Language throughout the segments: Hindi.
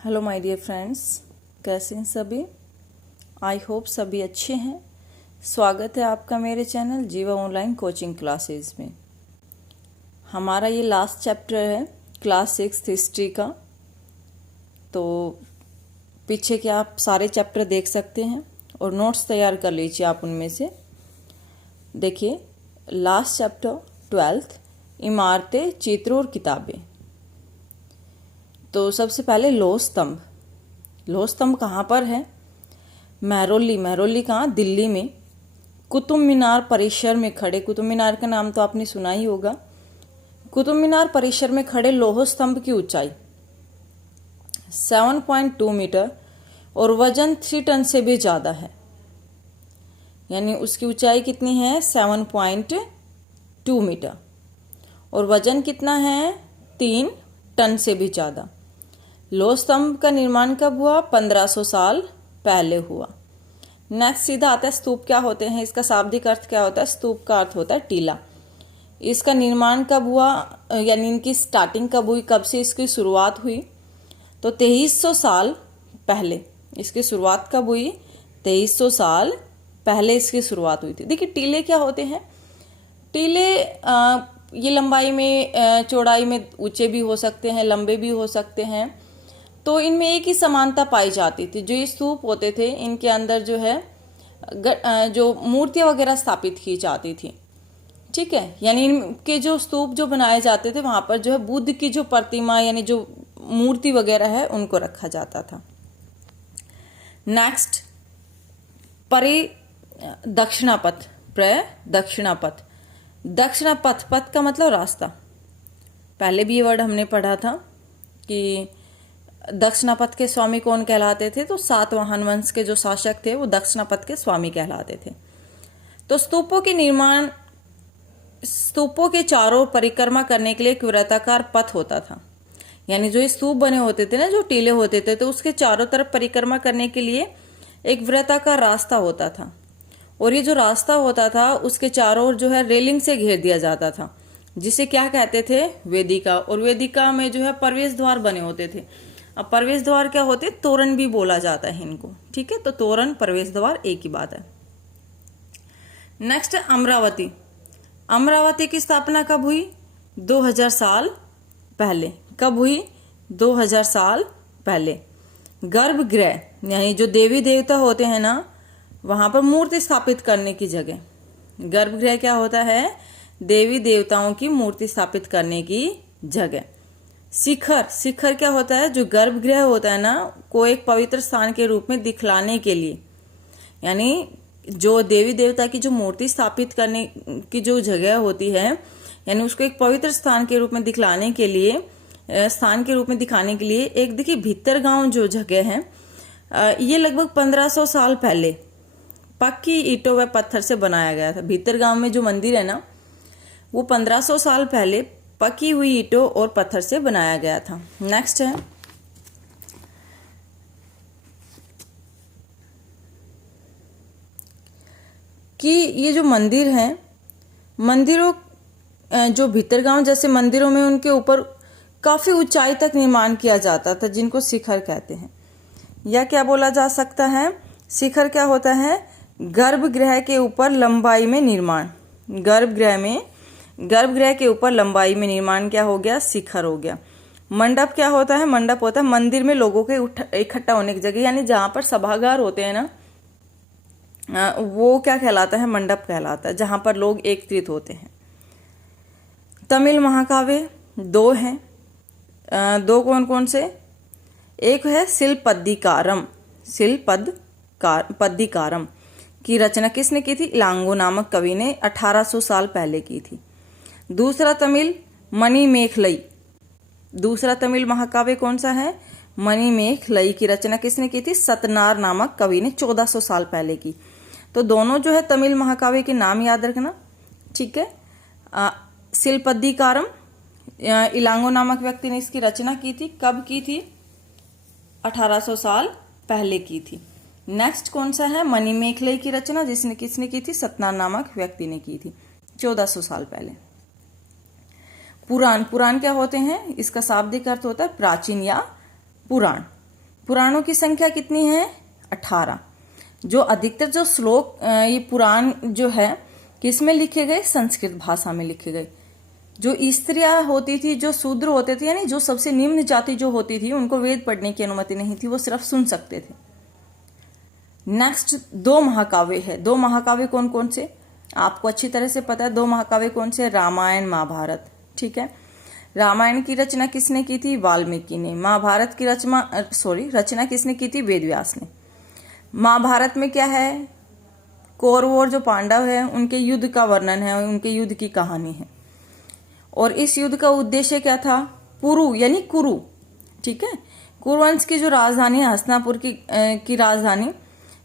हेलो माय डियर फ्रेंड्स, कैसे हैं सभी। आई होप सभी अच्छे हैं। स्वागत है आपका मेरे चैनल जीवा ऑनलाइन कोचिंग क्लासेस में। हमारा ये लास्ट चैप्टर है क्लास 6 हिस्ट्री का। तो पीछे के आप सारे चैप्टर देख सकते हैं और नोट्स तैयार कर लीजिए आप उनमें से। देखिए लास्ट चैप्टर 12 इमारतें, चित्र और किताबें। तो सबसे पहले लोह स्तंभ। लोह स्तंभ कहाँ पर है? महरौली कहाँ? दिल्ली में कुतुब मीनार परिसर में खड़े। कुतुब मीनार का नाम तो आपने सुना ही होगा। कुतुब मीनार परिसर में खड़े लोह स्तंभ की ऊंचाई 7.2 मीटर और वजन 3 टन से भी ज्यादा है। यानी उसकी ऊंचाई कितनी है? 7.2 मीटर और वजन कितना है? 3 टन से भी ज्यादा। लोह स्तंभ का निर्माण कब हुआ? 1500 साल पहले हुआ। नेक्स्ट सीधा आता है स्तूप क्या होते हैं। इसका शाब्दिक अर्थ क्या होता है? स्तूप का अर्थ होता है टीला। इसका निर्माण कब हुआ, यानी इनकी स्टार्टिंग कब हुई, कब से इसकी शुरुआत हुई? तो 2300 साल पहले इसकी शुरुआत कब हुई? 2300 साल पहले इसकी शुरुआत हुई थी। देखिए टीले क्या होते हैं। टीले ये लंबाई में, चौड़ाई में ऊंचे भी हो सकते हैं, लंबे भी हो सकते हैं। तो इनमें एक ही समानता पाई जाती थी। जो ये स्तूप होते थे इनके अंदर जो है जो मूर्तियां वगैरह स्थापित की जाती थी। ठीक है, यानी इनके जो स्तूप जो बनाए जाते थे वहां पर जो है बुद्ध की जो प्रतिमा यानी जो मूर्ति वगैरह है उनको रखा जाता था। नेक्स्ट दक्षिणापथ। दक्षिणापथ। दक्षिणापथ, पथ का मतलब रास्ता। पहले भी ये वर्ड हमने पढ़ा था कि दक्षिणापथ के स्वामी कौन कहलाते थे। तो सातवाहन वंश के जो शासक थे वो दक्षिणापथ के स्वामी कहलाते थे। तो स्तूपों के चारों परिक्रमा करने के लिए एक वृत्ताकार पथ होता था। यानी जो स्तूप बने होते थे ना, जो टीले होते थे, तो उसके चारों तरफ परिक्रमा करने के लिए एक वृत्ताकार रास्ता होता था। और ये जो रास्ता होता था उसके चारों ओर जो है रेलिंग से घेर दिया जाता था, जिसे क्या कहते थे? वेदिका। और वेदिका में जो है प्रवेश द्वार बने होते थे। अब प्रवेश द्वार क्या होते? तोरण भी बोला जाता है इनको। ठीक है, तो तोरण, प्रवेश द्वार एक ही बात है। नेक्स्ट अमरावती। अमरावती की स्थापना कब हुई? 2000 साल पहले। कब हुई? 2000 साल पहले। गर्भगृह यानी जो देवी देवता होते हैं ना, वहां पर मूर्ति स्थापित करने की जगह। गर्भगृह क्या होता है? देवी देवताओं की मूर्ति स्थापित करने की जगह। शिखर। शिखर क्या होता है? जो गर्भगृह होता है ना, को एक पवित्र स्थान के रूप में दिखलाने के लिए, यानी जो देवी देवता की जो मूर्ति स्थापित करने की जो जगह होती है, यानी उसको एक पवित्र स्थान के रूप में दिखलाने के लिए, दिखाने के लिए एक देखिए भीतरगांव जो जगह है, ये लगभग 1500 साल पहले पक्की ईंटों व पत्थर से बनाया गया था। भीतरगांव में जो मंदिर है ना, वो 1500 साल पहले पकी हुई ईंटों और पत्थर से बनाया गया था। नेक्स्ट है कि ये जो मंदिर है, मंदिरों जो भीतरगांव जैसे मंदिरों में उनके ऊपर काफी ऊंचाई तक निर्माण किया जाता था, जिनको शिखर कहते हैं। या क्या बोला जा सकता है? शिखर क्या होता है? गर्भगृह के ऊपर लंबाई में निर्माण। गर्भगृह के ऊपर लंबाई में निर्माण क्या हो गया? शिखर हो गया। मंडप क्या होता है? मंडप होता है मंदिर में लोगों के इकट्ठा होने की जगह, यानी जहां पर सभागार होते हैं ना, वो क्या कहलाता है? मंडप कहलाता है, जहां पर लोग एकत्रित होते हैं। तमिल महाकाव्य 2 हैं। 2 कौन कौन से? एक है शिलपद्दिकारम की रचना किसने की थी? इलांगो नामक कवि ने 1800 साल पहले की थी। दूसरा तमिल मणिमेखलई। दूसरा तमिल महाकाव्य कौन सा है? मणिमेखलई की रचना किसने की थी? सतनार नामक कवि ने 1400 साल पहले की। तो दोनों जो है तमिल महाकाव्य के नाम याद रखना। ठीक है, शिलपद्दिकारम, इलांगो नामक व्यक्ति ने इसकी रचना की थी। कब की थी? 1800 साल पहले की थी। नेक्स्ट कौन सा है? मणिमेखलई की रचना किसने की थी? सतनार नामक व्यक्ति ने की थी 1400 साल पहले। पुराण क्या होते हैं? इसका शाब्दिक अर्थ होता है प्राचीन या पुराण। पुराणों की संख्या कितनी है? 18। जो अधिकतर जो श्लोक ये पुराण जो है किसमें लिखे गए? संस्कृत भाषा में लिखे गए। जो स्त्रियां होती थी, जो शूद्र होते थे, यानी जो सबसे निम्न जाति जो होती थी, उनको वेद पढ़ने की अनुमति नहीं थी, वो सिर्फ सुन सकते थे। नेक्स्ट 2 महाकाव्य है। 2 महाकाव्य कौन कौन से? आपको अच्छी तरह से पता है 2 महाकाव्य कौन से? रामायण, महाभारत। ठीक है। रामायण की रचना किसने की थी? वाल्मीकि ने। महाभारत की रचना किसने की थी? वेद व्यास ने। महाभारत में क्या है? कौरव और जो पांडव है उनके युद्ध का वर्णन है, उनके युद्ध की कहानी है। और इस युद्ध का उद्देश्य क्या था? पुरु यानी कुरु। ठीक है। कुरुवंश की जो राजधानी हस्तिनापुर की राजधानी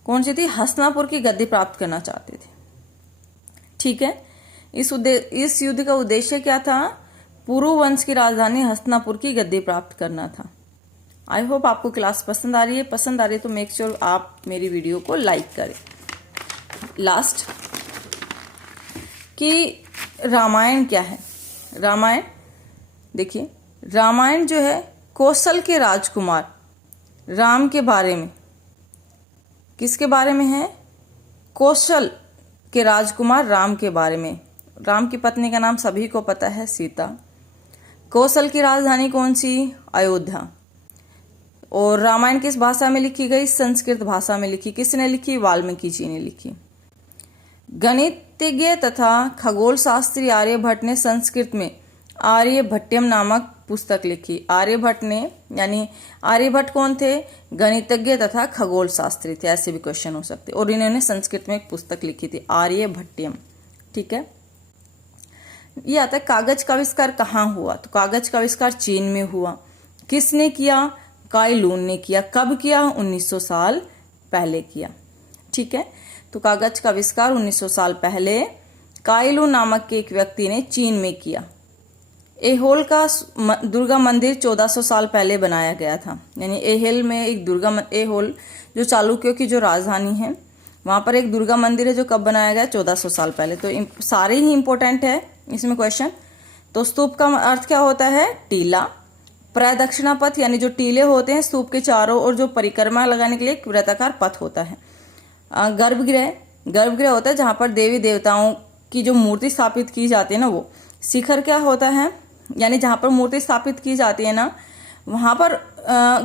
कौन सी थी? हस्तिनापुर की गद्दी प्राप्त करना चाहते थे। ठीक है। इस युद्ध का उद्देश्य क्या था? पुरु वंश की राजधानी हस्तिनापुर की गद्दी प्राप्त करना था। आई होप आपको क्लास पसंद आ रही है। पसंद आ रही है तो मेक श्योर आप मेरी वीडियो को लाइक करें। लास्ट कि रामायण क्या है? रामायण देखिए, रामायण जो है कौशल के राजकुमार राम के बारे में, किसके बारे में है? कौशल के राजकुमार राम के बारे में। राम की पत्नी का नाम सभी को पता है, सीता। कौशल की राजधानी कौन सी? अयोध्या। और रामायण किस भाषा में लिखी गई? संस्कृत भाषा में लिखी। किसने लिखी? वाल्मीकि जी ने लिखी। गणितज्ञ तथा खगोल शास्त्री आर्यभट्ट ने संस्कृत में आर्यभट्टयम नामक पुस्तक लिखी। आर्यभट्ट ने, यानी आर्यभट्ट कौन थे? गणितज्ञ तथा खगोल शास्त्री थे। ऐसे भी क्वेश्चन हो सकते। और इन्होंने संस्कृत में एक पुस्तक लिखी थी, आर्यभट्टयम। ठीक है। ये आता है कागज का आविष्कार कहाँ हुआ? तो कागज का आविष्कार चीन में हुआ। किसने किया? काई लून ने किया। कब किया? 1900 साल पहले किया। ठीक है। तो कागज का आविष्कार 1900 साल पहले काई लून नामक के एक व्यक्ति ने चीन में किया। एहोल का दुर्गा मंदिर 1400 साल पहले बनाया गया था। यानी एहोल में एक एहोल जो चालुक्यों की जो राजधानी है, वहां पर एक दुर्गा मंदिर है जो कब बनाया गया? 1400 साल पहले। तो सारे ही इंपॉर्टेंट है इसमें क्वेश्चन। तो स्तूप का अर्थ क्या होता है? टीला। प्रदक्षिणा पथ, यानी जो टीले होते हैं स्तूप के चारों और जो परिक्रमा लगाने के लिए एक वृत्ताकार पथ होता है। गर्भगृह होता है जहां पर देवी देवताओं की जो मूर्ति स्थापित की जाती है ना, वो। शिखर क्या होता है? यानी जहां पर मूर्ति स्थापित की जाती है ना, वहां पर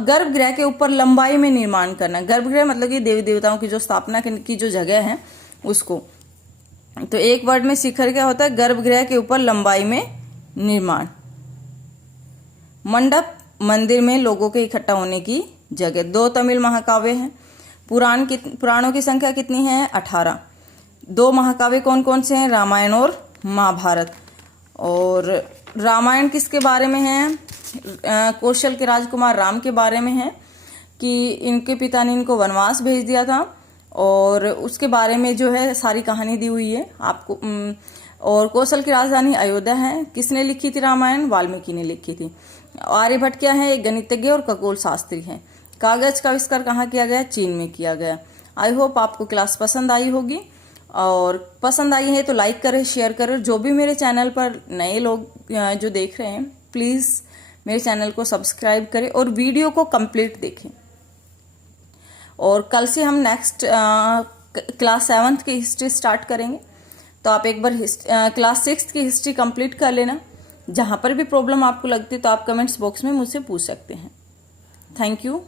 गर्भगृह के ऊपर लंबाई में निर्माण करना। गर्भगृह मतलब कि देवी देवताओं की जो स्थापना की जो जगह है उसको। तो एक वर्ड में शिखर क्या होता है? गर्भगृह के ऊपर लंबाई में निर्माण। मंडप, मंदिर में लोगों के इकट्ठा होने की जगह। 2 तमिल महाकाव्य हैं। पुराणों की संख्या कितनी है? 18। 2 महाकाव्य कौन कौन से हैं? रामायण और महाभारत। और रामायण किसके बारे में है? कौशल के राजकुमार राम के बारे में है कि इनके पिता ने इनको वनवास भेज दिया था, और उसके बारे में जो है सारी कहानी दी हुई है आपको। और कौशल की राजधानी अयोध्या है। किसने लिखी थी रामायण? वाल्मीकि ने लिखी थी। आर्यभट्ट क्या है? एक गणितज्ञ और खगोल शास्त्री हैं। कागज का आविष्कार कहाँ किया गया? चीन में किया गया। आई होप आपको क्लास पसंद आई होगी, और पसंद आई है तो लाइक करें, शेयर करें। जो भी मेरे चैनल पर नए लोग जो देख रहे हैं, प्लीज मेरे चैनल को सब्सक्राइब करें और वीडियो को कंप्लीट देखें। और कल से हम नेक्स्ट क्लास 7th की हिस्ट्री स्टार्ट करेंगे। तो आप एक बार क्लास 6th की हिस्ट्री कंप्लीट कर लेना। जहां पर भी प्रॉब्लम आपको लगती है तो आप कमेंट्स बॉक्स में मुझसे पूछ सकते हैं। Thank you.